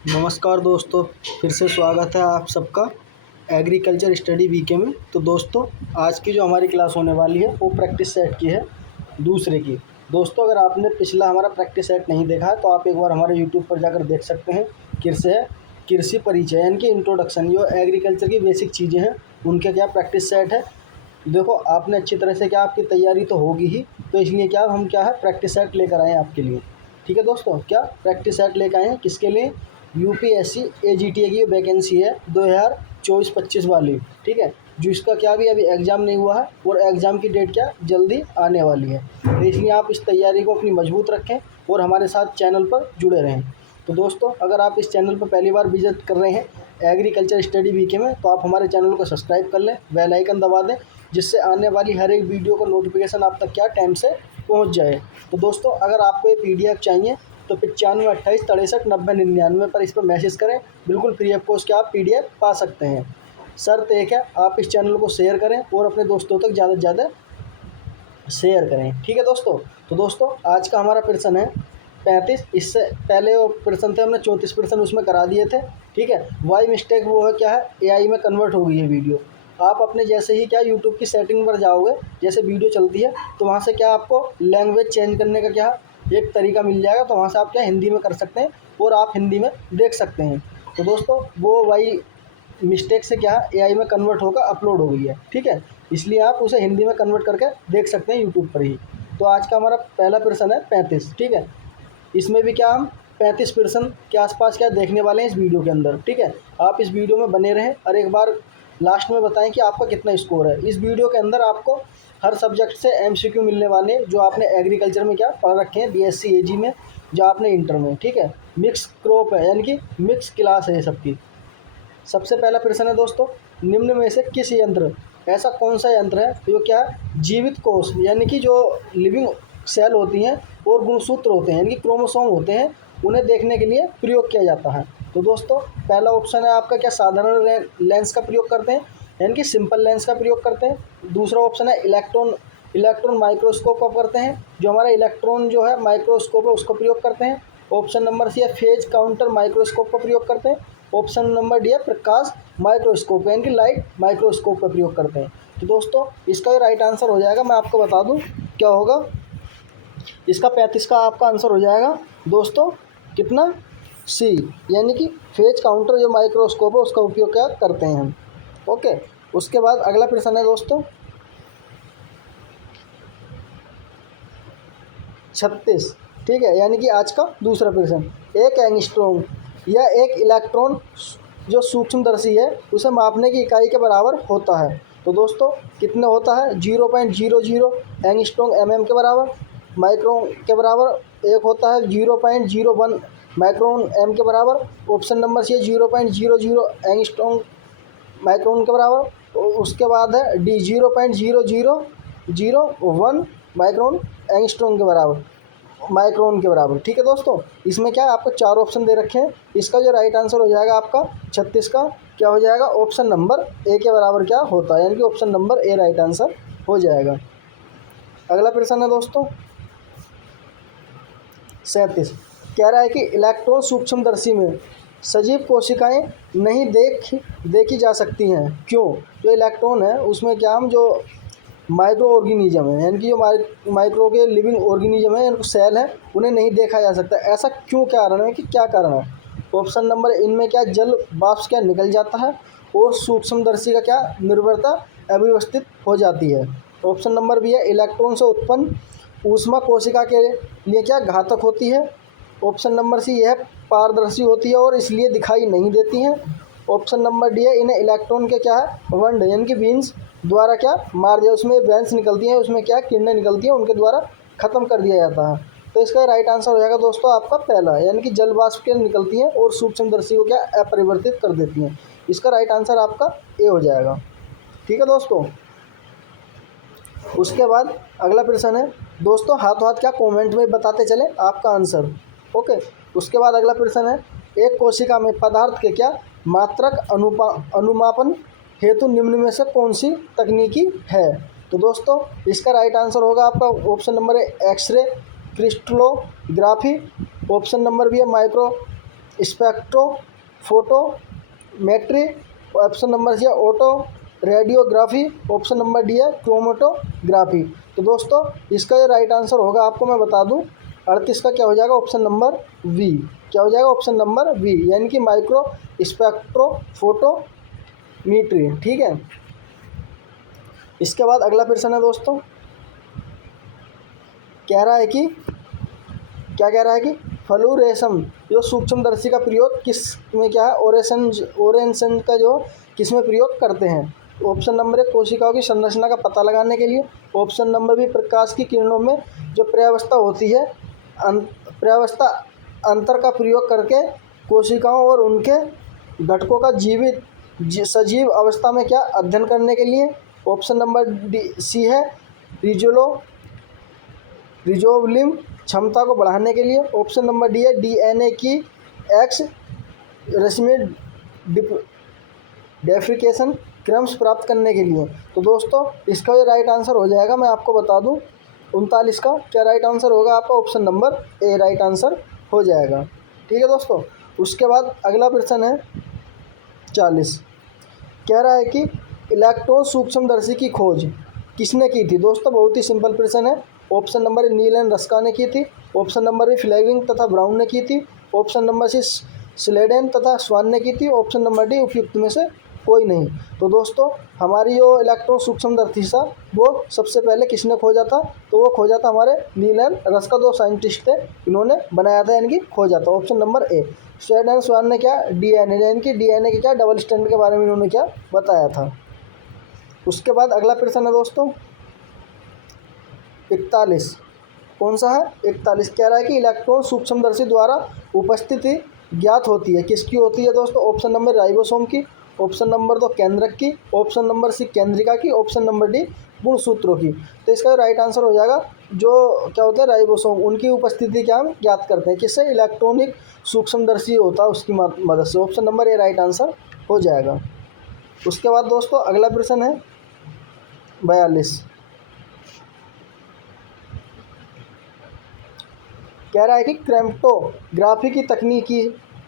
नमस्कार दोस्तों, फिर से स्वागत है आप सबका एग्रीकल्चर स्टडी वीके में। तो दोस्तों, आज की जो हमारी क्लास होने वाली है वो प्रैक्टिस सेट की है, दूसरे की। दोस्तों, अगर आपने पिछला हमारा प्रैक्टिस सेट नहीं देखा है तो आप एक बार हमारे यूट्यूब पर जाकर देख सकते हैं। कृषि परिचय यानी कि इंट्रोडक्शन, जो एग्रीकल्चर की बेसिक चीज़ें हैं उनके क्या प्रैक्टिस सेट है। देखो, आपने अच्छी तरह से क्या आपकी तैयारी तो होगी ही, तो इसलिए क्या हम क्या है प्रैक्टिस सेट लेकर आए हैं आपके लिए। ठीक है दोस्तों, क्या प्रैक्टिस सेट लेकर आए हैं किसके लिए? यूपीएससी एजीटीए की वैकेंसी है 2024-25 वाली। ठीक है, जो इसका क्या अभी एग्ज़ाम नहीं हुआ है और एग्ज़ाम की डेट क्या जल्दी आने वाली है। तो इसलिए आप इस तैयारी को अपनी मजबूत रखें और हमारे साथ चैनल पर जुड़े रहें। तो दोस्तों, अगर आप इस चैनल पर पहली बार विजिट कर रहे हैं एग्रीकल्चर स्टडी वीके में, तो आप हमारे चैनल को सब्सक्राइब कर लें, बेल आइकन दबा दें, जिससे आने वाली हर एक वीडियो का नोटिफिकेशन आप तक क्या टाइम से पहुंच जाए। तो दोस्तों, अगर आपको ये पीडीएफ चाहिए तो 9528 63 90 99 पर इस पर मैसेज करें, बिल्कुल फ्री ऑफ कॉस्ट के आप पीडीएफ पा सकते हैं। शर्त एक है, आप इस चैनल को शेयर करें और अपने दोस्तों तक ज़्यादा से ज़्यादा शेयर करें। ठीक है दोस्तों, तो दोस्तों आज का हमारा प्रश्न है 35। इससे पहले वो प्रश्न थे हमने 34 प्रश्न उसमें करा दिए थे। ठीक है, वाई मिस्टेक वो है क्या है, एआई में कन्वर्ट हो गई है वीडियो। आप अपने जैसे ही क्या यूट्यूब की सेटिंग पर जाओगे, जैसे वीडियो चलती है तो वहाँ से क्या आपको लैंग्वेज चेंज करने का क्या एक तरीका मिल जाएगा। तो वहाँ से आप क्या हिंदी में कर सकते हैं और आप हिंदी में देख सकते हैं। तो दोस्तों, वो वाई मिस्टेक से क्या एआई में कन्वर्ट होकर अपलोड हो गई है। ठीक है, इसलिए आप उसे हिंदी में कन्वर्ट करके देख सकते हैं यूट्यूब पर ही। तो आज का हमारा पहला प्रश्न है 35। ठीक है, इसमें भी क्या हम 35% के आसपास क्या देखने वाले हैं इस वीडियो के अंदर। ठीक है, आप इस वीडियो में बने रहें और एक बार लास्ट में बताएं कि आपका कितना स्कोर है। इस वीडियो के अंदर आपको हर सब्जेक्ट से एमसीक्यू मिलने वाले हैं, जो आपने एग्रीकल्चर में क्या पढ़ रखे हैं, बीएससी एजी में, जो आपने इंटर में। ठीक है, मिक्स क्रॉप है यानी कि मिक्स क्लास है ये सबकी। सबसे पहला प्रश्न है दोस्तों, निम्न में से किस यंत्र, ऐसा कौन सा यंत्र है जो क्या जीवित कोष यानी कि जो लिविंग सेल होती हैं और गुणसूत्र होते हैं यानी कि क्रोमोसोम होते हैं, उन्हें देखने के लिए प्रयोग किया जाता है। तो दोस्तों, पहला ऑप्शन है आपका क्या साधारण लेंस का प्रयोग करते हैं यानी कि सिंपल लेंस का प्रयोग करते हैं। दूसरा ऑप्शन है इलेक्ट्रॉन माइक्रोस्कोप का करते हैं, जो हमारा इलेक्ट्रॉन जो है माइक्रोस्कोप है उसका प्रयोग करते हैं। ऑप्शन नंबर सी है फेज काउंटर माइक्रोस्कोप का प्रयोग करते हैं। ऑप्शन नंबर डी है प्रकाश माइक्रोस्कोप यानी कि लाइट माइक्रोस्कोप का प्रयोग करते हैं। तो दोस्तों, इसका राइट आंसर हो जाएगा, मैं आपको बता दूं क्या होगा। इसका 35 का आपका आंसर हो जाएगा दोस्तों कितना, सी, यानी कि फेज काउंटर जो माइक्रोस्कोप है उसका उपयोग क्या करते हैं हम। ओके, उसके बाद अगला प्रश्न है दोस्तों 36। ठीक है, यानी कि आज का दूसरा प्रश्न, एक एंगस्ट्रॉम या एक इलेक्ट्रॉन जो सूक्ष्मदर्शी है उसे मापने की इकाई के बराबर होता है। तो दोस्तों, कितने होता है, 0.00 एंगस्ट्रॉम mm के बराबर, माइक्रोन के बराबर। एक होता है 0.01 माइक्रोन m के बराबर। ऑप्शन नंबर सी है 0.00 एंगस्ट्रॉम माइक्रोन के बराबर। उसके बाद है डी 0.0001 माइक्रोन एंगस्ट्रॉम के बराबर, माइक्रोन के बराबर। ठीक है दोस्तों, इसमें क्या है आपको 4 ऑप्शन दे रखे हैं। इसका जो राइट आंसर हो जाएगा आपका 36 का क्या हो जाएगा, ऑप्शन नंबर ए के बराबर क्या होता है, यानी कि ऑप्शन नंबर ए राइट आंसर हो जाएगा। अगला प्रश्न है दोस्तों 37। कह रहा है कि इलेक्ट्रॉन सूक्ष्मदर्शी में सजीव कोशिकाएं नहीं देखी जा सकती हैं, क्यों? जो इलेक्ट्रॉन है उसमें क्या हम जो माइक्रो ऑर्गेनिज्म है यानी कि जो माइक्रो के लिविंग ऑर्गेनिज्म है यानी सेल है, उन्हें नहीं देखा जा सकता। ऐसा क्यों कारण है कि क्या कारण है? ऑप्शन नंबर, इनमें क्या जल वाष्प क्या निकल जाता है और सूक्ष्मदर्शी का क्या निर्भरता अव्यवस्थित हो जाती है। ऑप्शन नंबर बी है इलेक्ट्रॉन से उत्पन्न ऊष्मा कोशिका के लिए क्या घातक होती है। ऑप्शन नंबर सी यह पारदर्शी होती है और इसलिए दिखाई नहीं देती हैं। ऑप्शन नंबर डी है इन्हें इलेक्ट्रॉन के क्या है वंड यानी कि बीन्स द्वारा क्या मार दिया, उसमें वैंस निकलती हैं, उसमें क्या किरणें निकलती हैं, उनके द्वारा ख़त्म कर दिया जाता है। तो इसका राइट आंसर हो जाएगा दोस्तों आपका पहला, यानी कि जल वाष्प के निकलती हैं और सूक्ष्मदर्शी को क्या अपरिवर्तित कर देती हैं। इसका राइट आंसर आपका ए हो जाएगा। ठीक है दोस्तों, उसके बाद अगला प्रश्न है दोस्तों, हाथों हाथ क्या कमेंट में बताते चले आपका आंसर। ओके, उसके बाद अगला प्रश्न है, एक कोशिका में पदार्थ के क्या मात्रक अनुमापन हेतु निम्न में से कौन सी तकनीकी है। तो दोस्तों, इसका राइट आंसर होगा आपका ऑप्शन नंबर है x ray crystallography. Option number B है spectrophotometry, option number C है autoradiography, option number D है क्रोमेटोग्राफी। तो दोस्तों इसका जो राइट आंसर होगा आपको मैं बता दूं 38 का क्या हो जाएगा, ऑप्शन नंबर वी। क्या हो जाएगा, ऑप्शन नंबर वी, यानी कि माइक्रो स्पेक्ट्रो फोटोमीट्री। ठीक है, इसके बाद अगला प्रश्न है दोस्तों, कह रहा है कि क्या कह रहा है कि फ्लूरेसेंस जो सूक्ष्मदर्शी का प्रयोग किस में क्या है, ओरेसन का जो किस में प्रयोग करते हैं। ऑप्शन नंबर 1 कोशिकाओं की संरचना का पता लगाने के लिए, ऑप्शन नंबर बी प्रकाश की किरणों में जो पर्यावस्था होती है पर्यावस्था अंतर का प्रयोग करके कोशिकाओं और उनके घटकों का सजीव अवस्था में क्या अध्ययन करने के लिए, ऑप्शन नंबर डी सी है रिजोल्विंग क्षमता को बढ़ाने के लिए, ऑप्शन नंबर डी है डीएनए की एक्स रश्मि डेफ्रिकेशन क्रम्स प्राप्त करने के लिए। तो दोस्तों इसका जो राइट आंसर हो जाएगा मैं आपको बता दूं 39 का क्या राइट आंसर होगा आपका, ऑप्शन नंबर ए राइट आंसर हो जाएगा। ठीक है दोस्तों, उसके बाद अगला प्रश्न है 40, कह रहा है कि इलेक्ट्रॉन सूक्ष्मदर्शी की खोज किसने की थी। दोस्तों बहुत ही सिंपल प्रश्न है, option number A Neil and Ruska ने की थी, ऑप्शन नंबर बी फ्लेमिंग तथा ब्राउन ने की थी, ऑप्शन नंबर सी स्लेडेन तथा स्वान ने की थी, ऑप्शन नंबर डी उपयुक्त में से कोई नहीं। तो दोस्तों हमारी जो इलेक्ट्रॉन सूक्ष्मदर्शी था वो सबसे पहले किसने खोजा था, तो वो खोजा था हमारे नील एंड रस्का, दो साइंटिस्ट थे, इन्होंने बनाया था यानी कि खोजा था, option number A. Schleiden and Schwann ने क्या डीएनए यानी कि डीएनए के क्या डबल स्टैंड के बारे में इन्होंने क्या बताया था। उसके बाद अगला प्रश्न है दोस्तों 41, कौन सा है 41, कह रहा है कि इलेक्ट्रॉन सूक्ष्मदर्शी द्वारा उपस्थिति ज्ञात होती है, किसकी होती है दोस्तों, ऑप्शन नंबर राइबोसोम की, ऑप्शन नंबर 2 केंद्रक की, ऑप्शन नंबर सी केंद्रिका की, ऑप्शन नंबर डी गुणसूत्रों की। तो इसका राइट आंसर हो जाएगा जो क्या होता है राइबोसोम, उनकी उपस्थिति क्या हम ज्ञात करते हैं, किससे, इलेक्ट्रॉनिक सूक्ष्मदर्शी होता है उसकी मदद से, ऑप्शन नंबर ए राइट आंसर हो जाएगा। उसके बाद दोस्तों अगला प्रश्न है 42, कह रहा है कि क्रिप्टोग्राफी की तकनीकी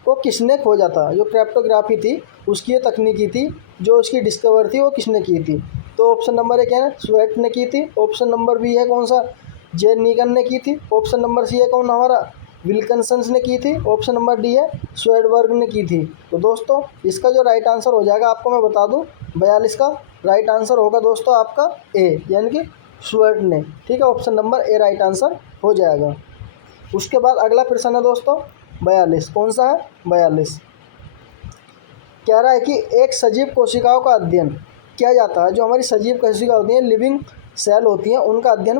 को किसने खोजा था। जो क्रिप्टोग्राफी थी उसकी ये तकनीकी थी, जो उसकी डिस्कवर थी वो किसने की थी। तो ऑप्शन नंबर ए क्या है स्वेट ने की थी, ऑप्शन नंबर बी है कौन सा जे नीगन ने की थी, ऑप्शन नंबर सी है कौन हमारा विल्किंसन ने की थी, ऑप्शन नंबर डी है स्वेडबर्ग ने की थी। तो दोस्तों इसका जो राइट आंसर हो जाएगा आपको मैं बता दूं 42 का राइट आंसर होगा दोस्तों आपका ए यानी कि स्वेट ने। ठीक है, ऑप्शन नंबर ए राइट आंसर हो जाएगा। उसके बाद अगला प्रश्न है दोस्तों 42, कौन सा है 42, कह रहा है कि एक सजीव कोशिकाओं का अध्ययन किया जाता है, जो हमारी सजीव कोशिका होती हैं लिविंग सेल होती हैं उनका अध्ययन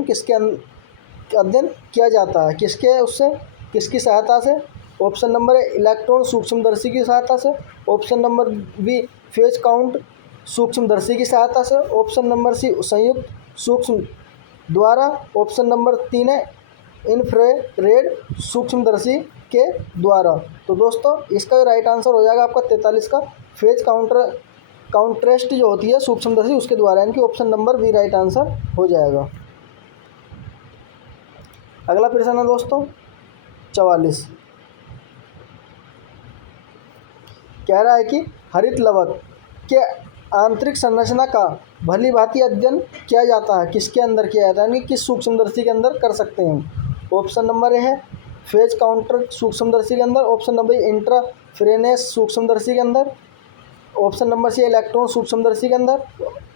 अध्ययन किया जाता है, किसके उससे किसकी सहायता से, ऑप्शन नंबर ए इलेक्ट्रॉन सूक्ष्मदर्शी की सहायता से, option number B phase count सूक्ष्मदर्शी की सहायता से, ऑप्शन नंबर सी संयुक्त सूक्ष्म द्वारा, ऑप्शन नंबर 3 है इंफ्रारेड सूक्ष्मदर्शी के द्वारा। तो दोस्तों इसका राइट आंसर हो जाएगा आपका 43 का फेज काउंट्रेस्ट जो होती है सूक्ष्मदर्शी उसके द्वारा, यानी कि option number B right answer हो जाएगा। अगला प्रश्न है दोस्तों 44, कह रहा है कि हरित लवक के आंतरिक संरचना का भली भांति अध्ययन किया जाता है, किसके अंदर किया जाता है, यानी किस सूक्ष्मदर्शी के अंदर कर सकते हैं। ऑप्शन नंबर ए है फेज काउंटर सूक्ष्मदर्शी के अंदर, ऑप्शन नंबर इंट्राफेरेनस सूक्ष्मदर्शी के अंदर, ऑप्शन नंबर सी इलेक्ट्रॉन सूक्ष्मदर्शी के अंदर,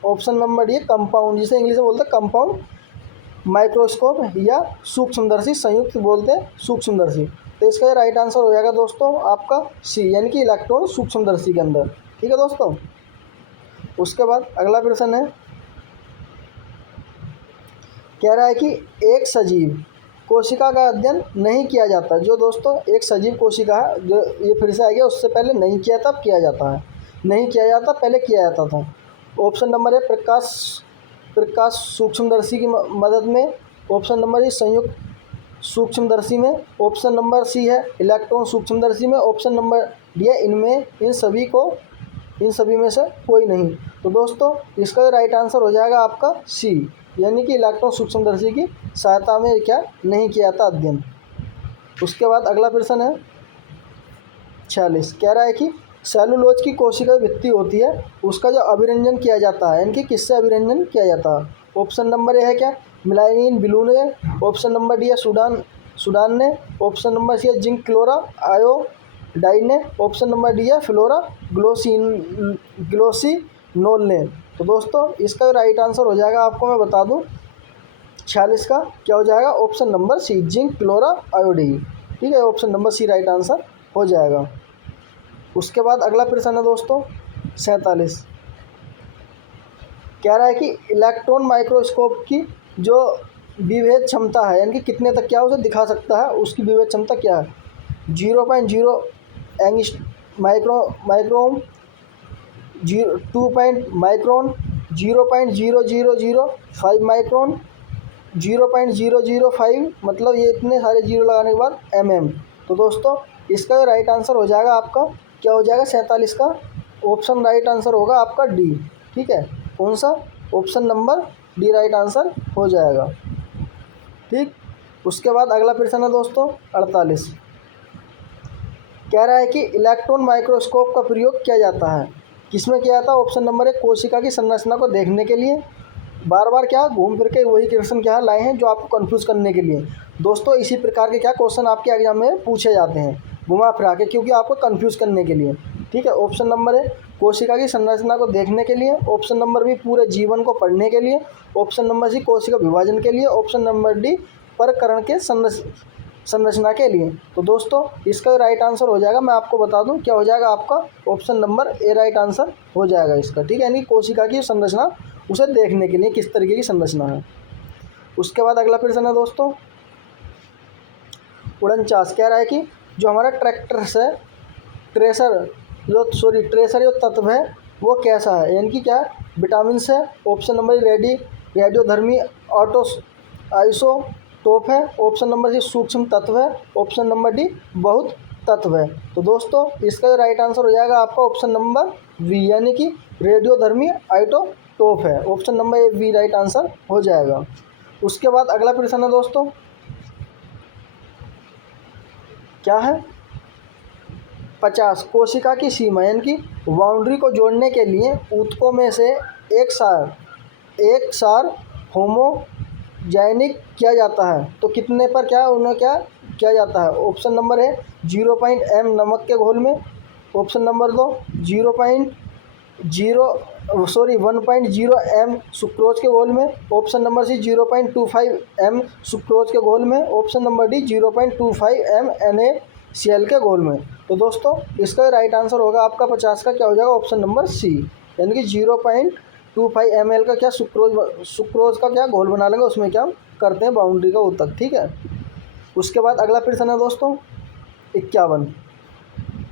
ऑप्शन नंबर डी कंपाउंड जिसे इंग्लिश में बोलते हैं कंपाउंड माइक्रोस्कोप या सूक्ष्मदर्शी संयुक्त बोलते हैं सूक्ष्मदर्शी। तो इसका राइट आंसर हो जाएगा दोस्तों आपका सी यानी कि इलेक्ट्रॉन सूक्ष्मदर्शी के अंदर। ठीक है दोस्तों, उसके बाद अगला प्रश्न है, कह रहा है कि एक सजीव कोशिका का अध्ययन नहीं किया जाता। जो दोस्तों एक सजीव कोशिका है, जो ये फिर से आ गया, उससे पहले नहीं किया तब किया जाता है, नहीं किया जाता पहले किया जाता था। ऑप्शन नंबर ए प्रकाश सूक्ष्मदर्शी की मदद में, ऑप्शन नंबर ए संयुक्त सूक्ष्मदर्शी में, ऑप्शन नंबर सी है इलेक्ट्रॉन सूक्ष्मदर्शी में, ऑप्शन नंबर डी है इन सभी में से कोई नहीं। तो दोस्तों इसका राइट आंसर हो जाएगा आपका सी यानी कि इलेक्ट्रॉन सूक्ष्मदर्शी की सहायता में क्या नहीं किया था अध्ययन। उसके बाद अगला प्रश्न है 46 कह रहा है कि सेलुलोज की कोशिका वित्तीय होती है, उसका जो अभिरंजन किया जाता है, इनकी किससे अभिरंजन किया जाता है? ऑप्शन नंबर ए है क्या, मिलाइनिन ब्लू ने। ऑप्शन नंबर डी है सूडान ने। ऑप्शन नंबर सी है जिंक क्लोरा आयोडाइन ने। ऑप्शन नंबर डी है फ्लोरा ग्लोसिनोल ने। तो दोस्तों इसका राइट आंसर हो जाएगा, आपको मैं बता दूं, 46 का क्या हो जाएगा, option number C zinc chloro iodine. ठीक है, option number C right answer हो जाएगा। उसके बाद अगला प्रश्न है दोस्तों 47, कह रहा है कि इलेक्ट्रॉन माइक्रोस्कोप की जो विभेद क्षमता है, यानी कि कितने तक क्या उसे दिखा सकता है, उसकी विभेद क्षमता क्या है? 0.0 एंगस्ट माइक्रोन, 2 माइक्रोन, 0.0005 माइक्रोन, 0.005, मतलब ये इतने सारे जीरो लगाने के बाद तो दोस्तों इसका राइट आंसर हो जाएगा आपका, क्या हो जाएगा 47 का ऑप्शन राइट आंसर होगा आपका डी। ठीक है, कौन सा, option number D right answer हो जाएगा। ठीक, उसके बाद अगला प्रश्न है दोस्तों 48, कह रहा है कि इलेक्ट्रॉन माइक्रोस्कोप का प्रयोग किया जाता है, किसमें किया जाता है? ऑप्शन नंबर 1 कोशिका की संरचना को देखने के लिए। बार बार क्या घूम फिर के वही क्वेश्चन क्या लाए हैं जो आपको कंफ्यूज करने के लिए। दोस्तों इसी प्रकार के क्या क्वेश्चन आपके एग्जाम में पूछे जाते हैं घुमा फिरा के, क्योंकि आपको कंफ्यूज करने के लिए। ठीक है, ऑप्शन नंबर ए कोशिका की संरचना को देखने के लिए। ऑप्शन नंबर बी पूरे जीवन को पढ़ने के लिए। ऑप्शन नंबर सी कोशिका विभाजन के लिए। ऑप्शन नंबर डी परकरण के संरचना के लिए। तो दोस्तों इसका राइट आंसर हो जाएगा, मैं आपको बता दूं क्या हो जाएगा आपका, ऑप्शन नंबर ए राइट आंसर हो जाएगा इसका। ठीक है, यानी कोशिका की संरचना उसे देखने के लिए किस तरीके की संरचना है। उसके बाद अगला प्रश्न है दोस्तों 49, कह रहा है कि जो हमारा ट्रेसर जो तत्व है वो कैसा है, यानी कि क्या विटामिन है। ऑप्शन नंबर रेडियोधर्मी आइसोटोप है। ऑप्शन नंबर सी सूक्ष्म तत्व है। ऑप्शन नंबर डी बहुत तत्व है। तो दोस्तों इसका राइट आंसर हो जाएगा आपका ऑप्शन नंबर वी, यानी कि रेडियोधर्मी आइसोटोप है। ऑप्शन नंबर ए वी राइट आंसर हो जाएगा। उसके बाद अगला प्रश्न है दोस्तों क्या है 50, कोशिका की सीमा यानी कि बाउंड्री को जोड़ने के लिए ऊतकों में से एक सार होमोजाइनिक किया जाता है, तो कितने पर क्या उन्हें क्या किया जाता है? ऑप्शन नंबर है 0.m नमक के घोल में। ऑप्शन नंबर 2 1.0 m सुक्रोज के घोल में। Option number C 0.25 m sucrose के घोल में। Option number D 0.25 m NaCl के घोल में। तो दोस्तों इसका राइट आंसर होगा आपका 50 का क्या हो जाएगा, ऑप्शन नंबर सी, यानी कि 0.25 ml का क्या सुक्रोज का क्या घोल बना लेंगे, उसमें क्या करते हैं बाउंड्री का ऊतक। ठीक है, उसके बाद अगला प्रश्न है दोस्तों 51,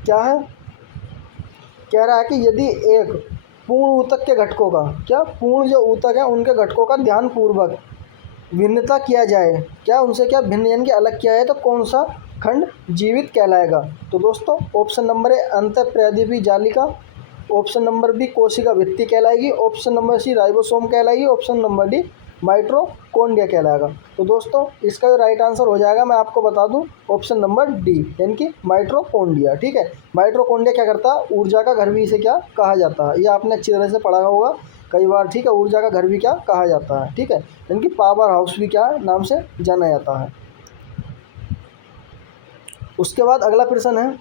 क्या है, कह रहा है कि यदि एक पूर्ण ऊतक के घटकों का क्या पूर्ण जो ऊतक है उनके घटकों का ध्यानपूर्वक भिन्नता किया जाए, क्या उनसे क्या भिन्न यानी कि अलग किया है, तो कौन सा खंड जीवित कहलाएगा? तो दोस्तों ऑप्शन नंबर ए अंतःप्रादीपी जालिका। ऑप्शन नंबर बी कोशिका भित्ति कहलाएगी। ऑप्शन नंबर सी राइबोसोम कहलाएगी। ऑप्शन नंबर डी माइटोकॉन्ड्रिया कहलाएगा। तो दोस्तों इसका जो राइट आंसर हो जाएगा, मैं आपको बता दूं, ऑप्शन नंबर डी, यानी कि माइटोकॉन्ड्रिया। ठीक है, माइटोकॉन्ड्रिया क्या करता है, ऊर्जा का घर भी इसे क्या कहा जाता है, ये आपने अच्छी तरह से पढ़ा होगा कई बार। ठीक है, ऊर्जा का घर भी क्या कहा जाता है। ठीक है, यानी कि पावर हाउस भी क्या नाम से जाना जाता है। उसके बाद अगला प्रश्न है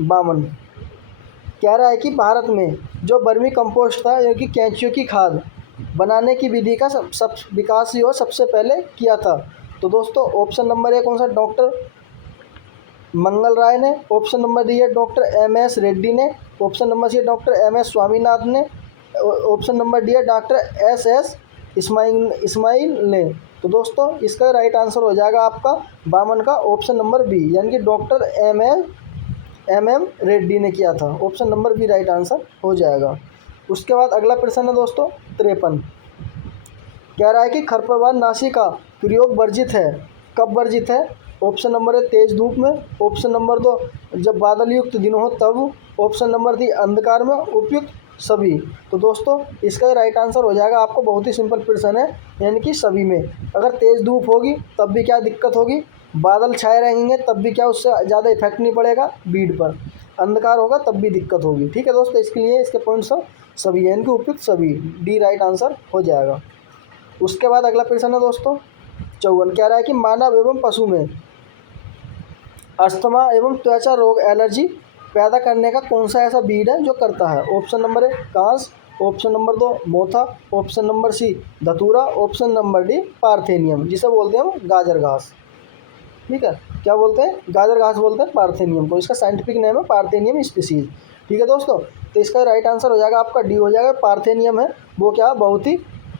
52, कह रहा है कि भारत में जो वर्मी कंपोस्ट था, यानी कि केंचुए की खाद बनाने की विधि का विकास जो सबसे पहले किया था। तो दोस्तों ऑप्शन नंबर ए कौन सा, डॉक्टर मंगल राय ने। ऑप्शन नंबर डी है डॉक्टर MS रेड्डी ने। Option number C doctor MS Swaminathan ने। ऑप्शन नंबर डी है डॉक्टर SS इस्माइल ने। तो दोस्तों इसका राइट आंसर हो जाएगा आपका 52 का ऑप्शन नंबर बी, यानी कि डॉक्टर MM रेड्डी ने किया था। Option number B right answer हो जाएगा। उसके बाद अगला प्रश्न है दोस्तों 53, कह रहा है कि खरपतवार नाशी का प्रयोग वर्जित है, कब वर्जित है? ऑप्शन नंबर है तेज धूप में। ऑप्शन नंबर 2 जब बादल युक्त दिन हो तब। ऑप्शन नंबर 3 अंधकार में, उपयुक्त सभी। तो दोस्तों इसका राइट आंसर हो जाएगा आपको, बहुत ही सिंपल प्रश्न है, यानी कि सभी में। अगर तेज़ धूप होगी तब भी क्या दिक्कत होगी, बादल छाए रहेंगे तब भी क्या उससे ज़्यादा इफेक्ट नहीं पड़ेगा बीड पर, अंधकार होगा तब भी दिक्कत होगी। ठीक है दोस्तों, इसके लिए इसके पॉइंट्स सभी है, इनके उपयुक्त सभी, डी राइट आंसर हो जाएगा। उसके बाद अगला प्रश्न है दोस्तों 54, कह रहा है कि मानव एवं पशु में अस्थमा एवं त्वचा रोग एलर्जी पैदा करने का कौन सा ऐसा बीड है जो करता है। ऑप्शन नंबर ए कांस, ऑप्शन नंबर 2 मोथा, ऑप्शन नंबर सी धतूरा, ऑप्शन नंबर डी पार्थेनियम, जिसे बोलते हैं हम गाजर घास। ठीक है, क्या बोलते हैं, गाजर घास बोलते हैं पार्थेनियम को, इसका साइंटिफिक नेम है पार्थेनियम स्पीसीज। ठीक है दोस्तों, तो इसका राइट आंसर हो जाएगा आपका डी हो जाएगा। पार्थेनियम है वो क्या बहुत ही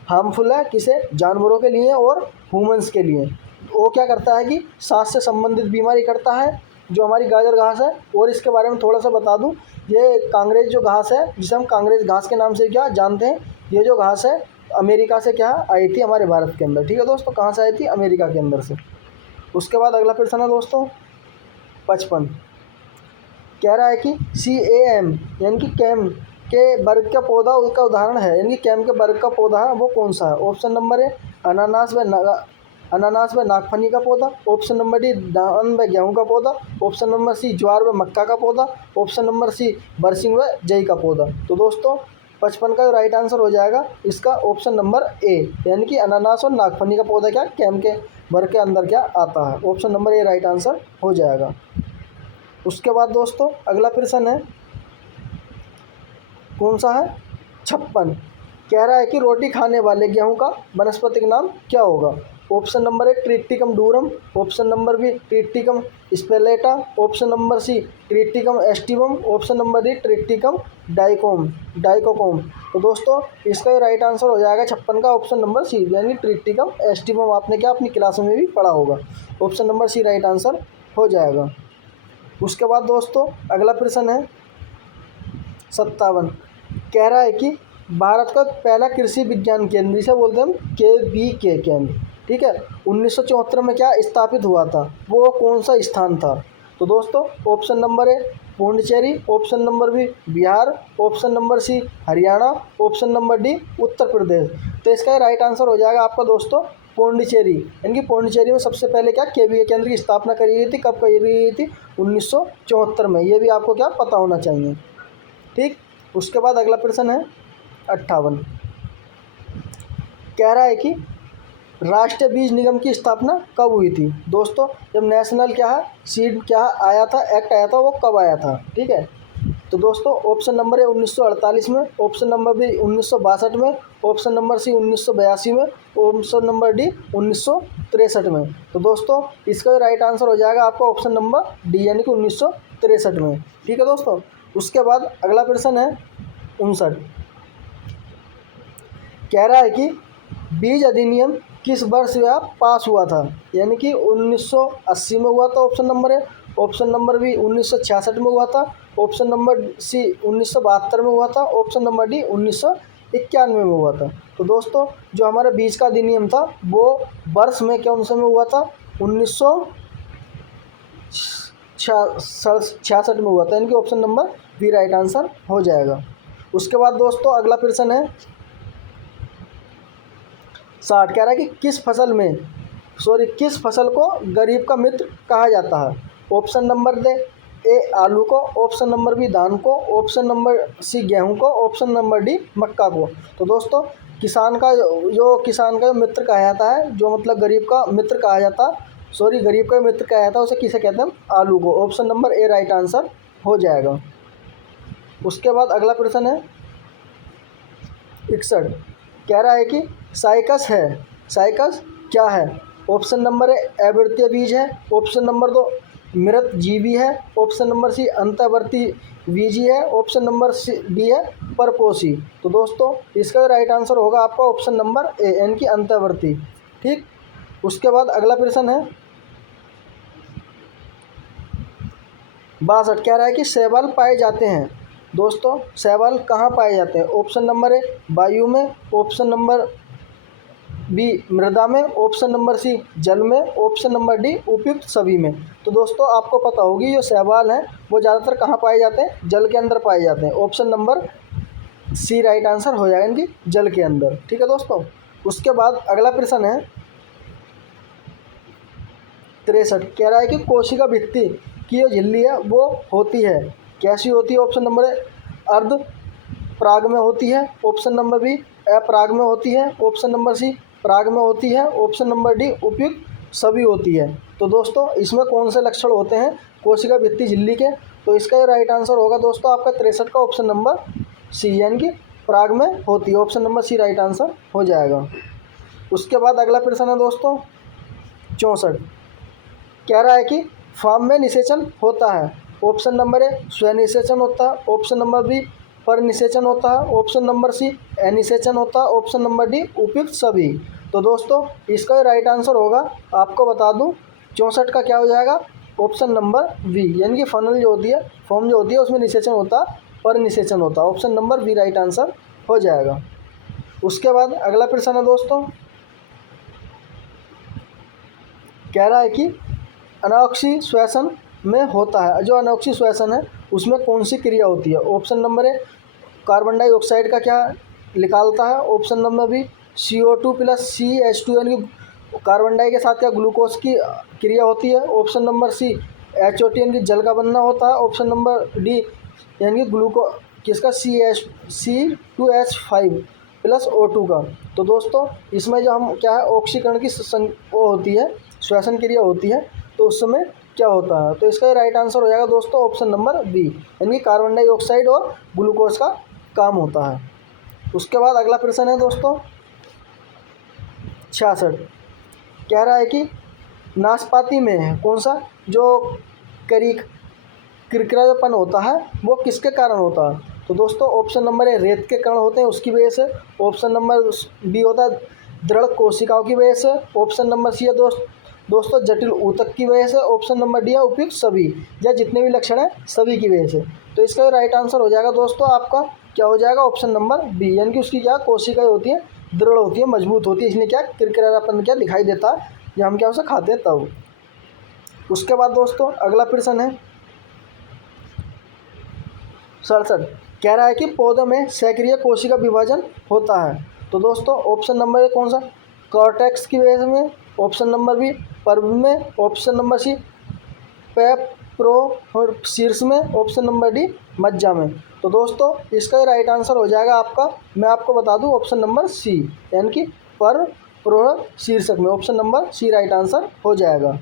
हार्मफुल है, किसे, जानवरों के लिए और ह्यूमंस के लिए। वो क्या करता है कि सांस से संबंधित बीमारी करता है जो हमारी गाजर घास है। और इसके बारे में थोड़ा सा बता दूं, ये कांग्रेस जो घास है जिसे हम कांग्रेस घास के नाम से क्या जानते हैं, ये जो घास है अमेरिका से क्या आई थी हमारे भारत के अंदर। ठीक है दोस्तों, कहाँ से आई थी, अमेरिका के अंदर से। उसके बाद अगला प्रश्न है दोस्तों 55, कह रहा है कि CAM यानी कि कैम के वर्ग का पौधा उसका उदाहरण है, यानी कि कैम के वर्ग का पौधा है वो कौन सा है। ऑप्शन नंबर ए अनानास व नागफनी का पौधा, ऑप्शन नंबर डी धान व गेहूं का पौधा, ऑप्शन नंबर सी ज्वार व मक्का का पौधा, ऑप्शन नंबर सी बरसिंग व जई का पौधा। तो दोस्तों 55 का राइट आंसर हो जाएगा इसका ऑप्शन नंबर ए, यानी कि अनानास और नागफनी का पौधा क्या कैम के वर्ग के अंदर क्या आता है। ऑप्शन नंबर ए राइट आंसर हो जाएगा। उसके बाद दोस्तों अगला प्रश्न है कौन सा है 56, कह रहा है कि रोटी खाने वाले गेहूं का वनस्पतिक नाम क्या होगा। Option number A Triticum durum, option number B Triticum spelta, option number C Triticum aestivum, option number D Triticum dicoccum. तो दोस्तों इसका राइट आंसर हो जाएगा 56 का ऑप्शन नंबर सी, यानी ट्रिटिकम एस्टिवम। आपने क्या अपनी क्लास में भी पढ़ा होगा, option number C right answer हो जाएगा। उसके बाद दोस्तों अगला प्रश्न है 57, कह रहा है कि भारत का पहला कृषि विज्ञान केंद्र जिसे बोलते हैं हम KVK केंद्र, ठीक है, 1974 में क्या स्थापित हुआ था, वो कौन सा स्थान था। तो दोस्तों option number A Puducherry, option number B Bihar, option number C Haryana, option number D Uttar Pradesh. तो इसका राइट आंसर हो जाएगा आपका दोस्तों पुडुचेरी, यानी कि पुडुचेरी में सबसे पहले क्या KVK केंद्र की स्थापना करी गई थी, कब करी गई थी 1974 में। ये भी आपको क्या पता होना चाहिए। ठीक, उसके बाद अगला प्रश्न है 58, कह रहा है कि राष्ट्रीय बीज निगम की स्थापना कब हुई थी। दोस्तों जब नेशनल क्या है सीड क्या आया था, एक्ट आया था, वो कब आया था। ठीक है, तो दोस्तों ऑप्शन नंबर है 1948 में, ऑप्शन नंबर बी 1962 में, ऑप्शन नंबर सी 1982 में, ऑप्शन नंबर डी 1963 में। तो दोस्तों इसका राइट आंसर हो जाएगा आपका ऑप्शन नंबर डी, यानी कि 1963 में। ठीक है दोस्तों, उसके बाद अगला प्रश्न है 59, कह रहा है कि बीज अधिनियम किस वर्ष में पास हुआ था, यानी कि 1980 में हुआ था, ऑप्शन नंबर है, ऑप्शन नंबर बी 1966 में हुआ था, ऑप्शन नंबर सी 1972 में हुआ था, ऑप्शन नंबर डी 1991 में हुआ था। तो दोस्तों जो हमारा बीज का अधिनियम था वो वर्ष में कौन से में हुआ था, 1966 में हुआ था, यानी कि option number B right answer हो जाएगा। उसके बाद दोस्तों अगला प्रश्न है 60, कह रहा है कि किस किस फसल को गरीब का मित्र कहा जाता है। ऑप्शन नंबर दे ए आलू को, ऑप्शन नंबर बी धान को, ऑप्शन नंबर सी गेहूं को, ऑप्शन नंबर डी मक्का को। तो दोस्तों किसान का जो मित्र कहा जाता है, जो मतलब गरीब का मित्र कहा जाता गरीब का मित्र कहा जाता है, उसे किसे कहते हैं, आलू को। ऑप्शन नंबर ए राइट आंसर हो जाएगा। उसके बाद अगला प्रश्न है 61, कह रहा है कि साइकस क्या है। ऑप्शन नंबर ए अवृतीय बीज है, ऑप्शन नंबर 2 मृत जीवी है, ऑप्शन नंबर सी अंतःवर्ती बीजी है, ऑप्शन नंबर सी डी है परपोषी। तो दोस्तों इसका राइट आंसर होगा आपका ऑप्शन नंबर ए, यानी कि अंतःवर्ती। ठीक, उसके बाद अगला प्रश्न है 62, कह रहा है कि शैवाल पाए जाते हैं। दोस्तों शैवाल कहाँ पाए जाते हैं। ऑप्शन नंबर ए वायु में, ऑप्शन नंबर बी मृदा में, ऑप्शन नंबर सी जल में, ऑप्शन नंबर डी उपयुक्त सभी में। तो दोस्तों आपको पता होगी जो शैवाल हैं वो ज़्यादातर कहाँ पाए जाते हैं, जल के अंदर पाए जाते हैं। Option number C right answer हो जाएगा, इनकी जल के अंदर। ठीक है दोस्तों, उसके बाद अगला प्रश्न है 63 कह रहा है कि कोशिका भित्ति की जो झिल्ली है वो होती है, कैसी होती है? ऑप्शन नंबर ए अर्ध पराग में होती है, ऑप्शन नंबर बी अपराग में होती है, ऑप्शन नंबर सी पराग में होती है, ऑप्शन नंबर डी उपयुक्त सभी होती है। तो दोस्तों इसमें कौन से लक्षण होते हैं कोशिका भित्ति झिल्ली के? तो इसका राइट आंसर होगा दोस्तों आपका 63 का ऑप्शन नंबर सी, यानी कि पराग में होती है। Option number C right answer हो जाएगा। उसके बाद अगला प्रश्न है दोस्तों 64, कह रहा है कि फार्म में निषेचन होता है। ऑप्शन नंबर ए स्वनिषेचन होता है, ऑप्शन नंबर बी पर निषेचन होता है, ऑप्शन नंबर सी अनिषेचन होता है, ऑप्शन नंबर डी उपयुक्त सभी। तो दोस्तों इसका राइट आंसर होगा, आपको बता दूं 64 का क्या हो जाएगा? ऑप्शन नंबर बी, यानी कि फनल जो होती है, फॉर्म जो होती है उसमें निषेचन होता है, पर निषेचन होता है। Option number B right answer हो जाएगा। उसके बाद अगला प्रश्न है दोस्तों, कह रहा है कि अनॉक्सी श्वसन में होता है, जो अनॉक्सी श्वसन है उसमें कौन सी क्रिया होती है? ऑप्शन नंबर ए कार्बन डाइऑक्साइड का क्या निकालता है, option number B CO2 plus CH2 यानी कि कार्बन डाई के साथ क्या ग्लूकोज की क्रिया होती है, ऑप्शन नंबर सी HOT यानी कि जल का बनना होता है, ऑप्शन नंबर डी यानी कि ग्लूको किसका C2H5 प्लस O2 का। तो दोस्तों इसमें जो हम क्या है ऑक्सीकरण की वो होती है, श्वसन क्रिया होती है, तो उस समय क्या होता है? तो इसका राइट आंसर हो जाएगा दोस्तों ऑप्शन नंबर बी, यानी कार्बन डाइऑक्साइड और ग्लूकोज का काम होता है। उसके बाद अगला प्रश्न है दोस्तों 66, कह रहा है कि नाशपाती में कौन सा जो किरकिरापन होता है वो किसके कारण होता है? तो दोस्तों ऑप्शन नंबर ए रेत के कण होते हैं उसकी वजह से, ऑप्शन नंबर बी होता है दृढ़ कोशिकाओं की वजह से, ऑप्शन नंबर सी है दोस्तों जटिल ऊतक की वजह से, ऑप्शन नंबर डी है उपयुक्त सभी, या जितने भी लक्षण हैं सभी की वजह से। तो इसका राइट आंसर हो जाएगा दोस्तों आपका क्या हो जाएगा? ऑप्शन नंबर बी, यानी कि उसकी क्या कोशिकाएं होती हैं दृढ़ होती है, मजबूत होती है, इसलिए क्या किरकिरापन क्या दिखाई देता है जब हम क्या उसे खाते हैं तब। उसके बाद दोस्तों अगला प्रश्न है 67, कह रहा है कि पौधों में सक्रिय कोशिका विभाजन होता है। तो दोस्तों ऑप्शन नंबर ए कौन सा? कॉर्टेक्स की वजह में, ऑप्शन नंबर बी पर्व में, ऑप्शन नंबर सी पेप्रो और शीर्ष में, ऑप्शन नंबर डी मज्जा में। तो दोस्तों इसका राइट आंसर हो जाएगा आपका, मैं आपको बता दूं ऑप्शन नंबर सी, यानी कि पर प्रो शीर्षक में, option number C right answer हो जाएगा।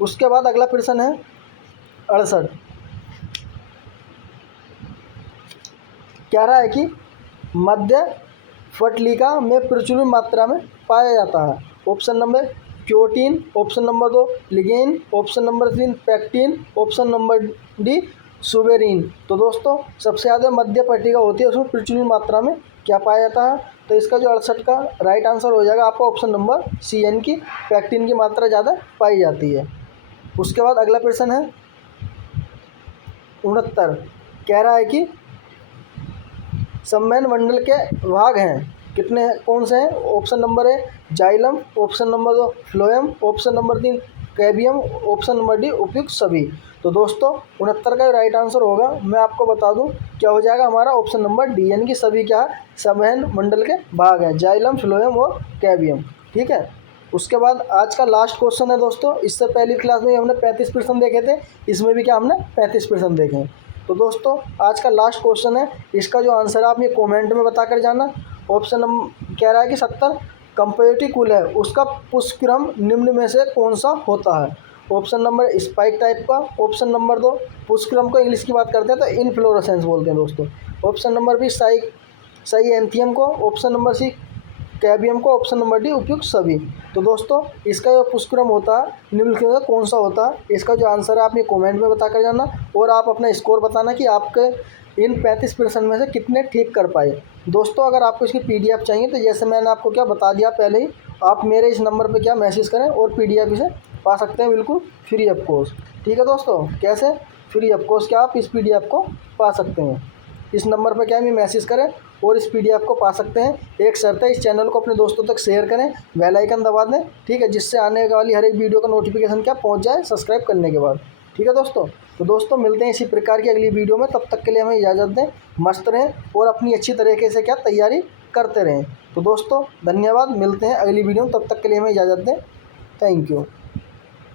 उसके बाद अगला प्रश्न है 68, कह रहा है कि मध्य फटलिका में प्रचुर मात्रा में पाया जाता है। Option number cutin, option number 2 lignin, option number 3 pectin, option number D suberin. तो दोस्तों सबसे ज़्यादा मध्य पट्टिका होती है उसमें प्रचुर मात्रा में क्या पाया जाता है? तो इसका जो 68 का राइट आंसर हो जाएगा आपका ऑप्शन नंबर सी, यानी कि पैक्टिन की मात्रा ज़्यादा पाई जाती है। उसके बाद अगला प्रश्न है 69, कह रहा है कि संवहन मंडल के भाग हैं कितने हैं, कौन से हैं? Option number A xylem, option number 2 phloem, option number 3 cambium, option number D उपयुक्त सभी। तो दोस्तों 69 का राइट आंसर होगा, मैं आपको बता दूं क्या हो जाएगा हमारा ऑप्शन नंबर डी, यानी कि सभी क्या है संवहन मंडल के भाग हैं, जाइलम फ्लोएम और कैबियम। ठीक है। उसके बाद आज का लास्ट क्वेश्चन है दोस्तों, इससे पहली क्लास में हमने 35 प्रश्न देखे थे, इसमें भी क्या हमने 35 प्रश्न देखे हैं। तो दोस्तों आज का लास्ट क्वेश्चन है, इसका जो आंसर है आप ये कमेंट में बता कर जाना। ऑप्शन नंबर कह रहा है कि 70 कंपेटिव कुल है उसका पुष्पक्रम निम्न में से कौन सा होता है? ऑप्शन नंबर स्पाइक टाइप का, ऑप्शन नंबर 2 पुष्पक्रम को इंग्लिश की बात करते हैं तो इनफ्लोरेसेंस बोलते हैं दोस्तों, ऑप्शन नंबर बी सही एंथियम को, ऑप्शन नंबर सी कैबियम को, ऑप्शन नंबर डी उपयुक्त सभी। तो दोस्तों इसका जो पुष्पक्रम होता है निम्नलिखित में कौन सा होता है, इसका जो आंसर है आप ये कमेंट में बता कर जाना, और आप अपना स्कोर बताना कि आपके इन 35% में से कितने ठीक कर पाए। दोस्तों अगर आपको इसकी PDF चाहिए तो जैसे मैंने आपको क्या बता दिया पहले ही, आप मेरे इस नंबर पर क्या मैसेज करें और PDF इसे पा सकते हैं बिल्कुल फ्री ऑफ कॉस्ट। ठीक है दोस्तों, कैसे फ्री ऑफ कॉस्ट क्या आप इस PDF को पा सकते हैं, इस नंबर पर क्या भी मैसेज करें और इस PDF को पा सकते हैं। एक शर्त है, इस चैनल को अपने दोस्तों तक शेयर करें, बेल आइकन दबा दें, ठीक है, जिससे आने वाली हर एक वीडियो का नोटिफिकेशन क्या पहुंच जाए सब्सक्राइब करने के बाद। ठीक है दोस्तों, तो दोस्तों मिलते हैं इसी प्रकार की अगली वीडियो में, तब तक के लिए हमें इजाज़त दें, मस्त रहें और अपनी अच्छी तरीके से क्या तैयारी करते रहें। तो दोस्तों धन्यवाद, मिलते हैं अगली वीडियो में, तब तक के लिए हमें इजाज़त दें, थैंक यू।